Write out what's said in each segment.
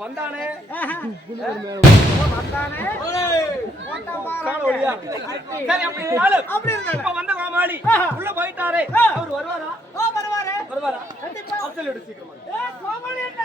வந்தானே அப்படி இப்ப வந்த கோமாளி உள்ள போயிட்டாரே அவர் வருவாரா? வருவாரா? அப்சல்யூட் சீக்கிரமா கோமாளி என்ன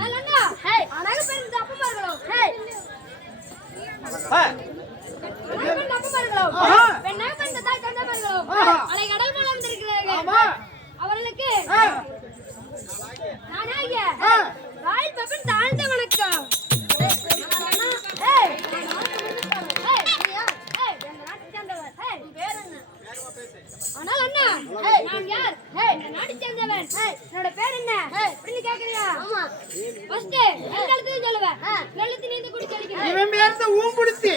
நல்லண்ணா அழகு பெண் அப்பமார்களோ அவர்களுக்கு தாழ்ந்த வணக்கம். ஆனால் அண்ணா நான் யார்? நாட்டை சேர்ந்தவன். என்னோட பேர் என்ன அப்படின்னு கேக்குறியா? ஃபர்ஸ்ட் எழுத்து சொல்லுவேன். எழுத்து நீந்து குடி சொல்லிக்கிறேன். இவன் பேர் தான் ஊம்புடுத்தி.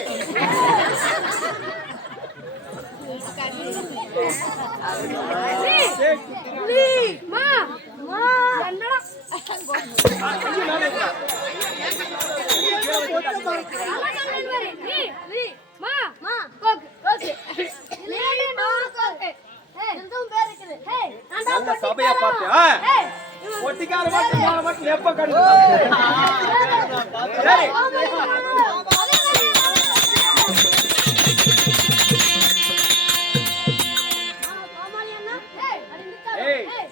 மா மா என்னடா மா மா கோக் கோக் லேடி மா கோக் எந்தவும் பேர் இருக்குது. நல்ல சபையா பாத்தியா? ஒட்டிக்கார மட்டும் எப்ப கண்டு சரி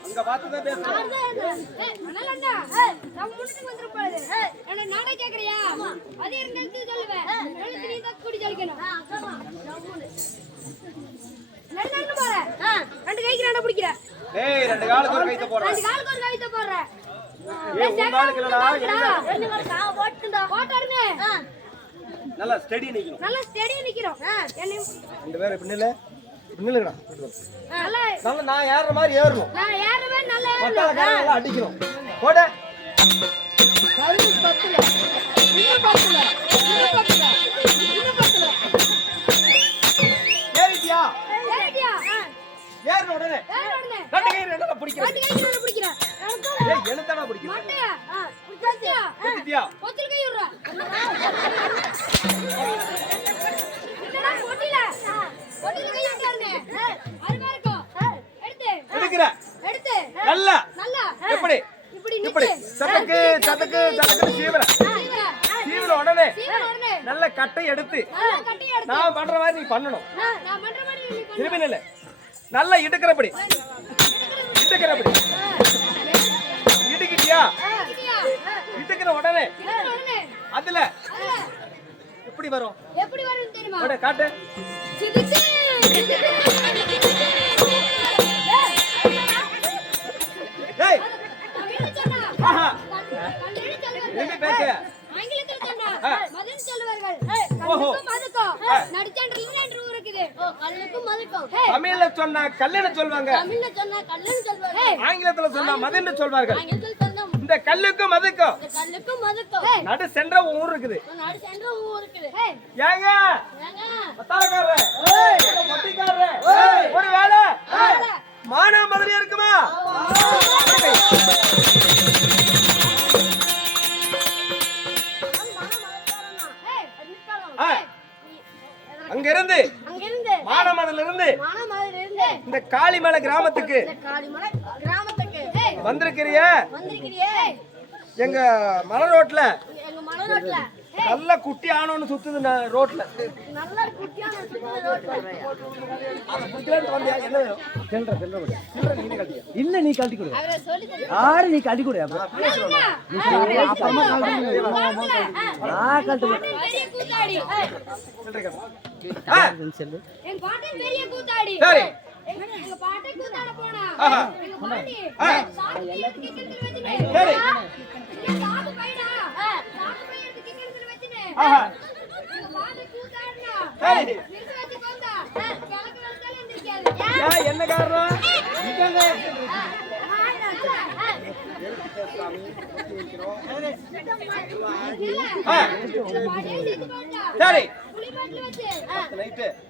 அங்க பாத்துதான் பேசுறேன். அண்ணா நான் முன்னுக்கு வந்திருப்பாரு. என்ன நாடே கேக்குறியா? அது இருந்தது சொல்லுவேன். எழுத்து நீ தான் குடி ஜலிக்கணும். நெல்லன்னு போற. ரெண்டு கைக்கு ரெண்டு பிடிக்கிற. டேய் ரெண்டு காலுக்கு ஒரு கைத்த போறேன். ரெண்டு காலுக்கு ஒரு கைத்த போற. ஏய் உன் காலுக்கு இல்லடா என்ன? ரெண்டு காலுக்கு காவ போட்டுடா. போட்டறனே. நல்லா ஸ்டெடி நிக்கணும். நல்லா ஸ்டெடி நிக்கிறோம். என்ன ரெண்டு பேரும் இப்படி நில்லு. நில்லுடா. நல்லா நல்லா நான் ஏறுற மாதிரி ஏறணும். நான் ஏறவே நல்லா மத்தால கால அடிக்கணும். போடு. சர்வீஸ் பத்தல. இன்னும் பத்தல. ஏறிட்டியா? ஏறிட்டியா? ஏறுன உடனே ரெண்டு கை ரெண்டா பிடிக்கிறேன். ரெண்டு கை ரெண்டு பிடிக்கிறேன். ஏய் என்னடா பிடிக்கிறேன்? மாட்டையா? பிடிச்சியா? பிடிச்சியா? பொத்தில் கை விடுற. என்னடா பொட்டில? பொட்டில கை விட்டாருனே. அருமையா இருக்கும். எடுத்து. எடுக்கற. எடுத்து. நல்லா. நல்லா. எப்படி? இப்படி இப்படி. சதக்கு சதக்கு சதக்கு சீவற. சீவற உடனே நல்ல கட்டை எடுத்து நான் பண்ற மாதிரி நீ பண்ணணும். நான் பண்ற மாதிரி நீ பண்ணு. திரும்பி நில்லு. நல்லா இடுக்கறபடி. இடுக்கறபடி. இடுக்கிட்டியா? இடுக்கற உடனே அதுல எப்படி வரும்? எப்படி வரும் தெரியுமா? ஓட காட்டு. சிதிச்சு. ஏய் தமிழ்ல சொன்னா. ஆஹா கண்ணெழி சொல்வார்கள். திரும்பி பேசு. ஆங்கிலத்தில் சொன்னா. மதன் சொல்வார்கள். ஓஹோ. கல்லுக்கும் மதுக்கும் நடிச்சான்ற இங்கிலாந்து ஊர் இருக்குது. கல்லுக்கும் மதுக்கும். தமிழ்ல சொன்னா கல்லுன்னு சொல்வாங்க. தமிழ்ல சொன்னா கல்லுன்னு சொல்வார்கள். ஆங்கிலத்துல சொன்னா மதுன்னு சொல்வார்கள். ஆங்கிலத்தில் சொன்னா இந்த கல்லுக்கும் மதுக்கும் கல்லுக்கும் மதுக்கும் நடு சென்ற ஊர் இருக்குது. நடு சென்ற ஊர் இருக்குது. ஏங்க ஏங்க மத்தாலக்காரரே ஏய் மொட்டிக்காரரே ஏய் ஒரு வேளை மானா மாதிரி இருக்குமா? அங்க இருந்து மானமதுல இருந்து இந்த காளிமலை கிராமத்துக்கு வந்திருக்கிறிய எங்க மலை ரோட்ல நல்ல குட்டி ஆனோன்னு சுத்துது ரோட்ல. இல்ல நீ கழட்டி கொடு. ஆடு நீ கழட்டி கொடு. என்ன காரணம்? சரி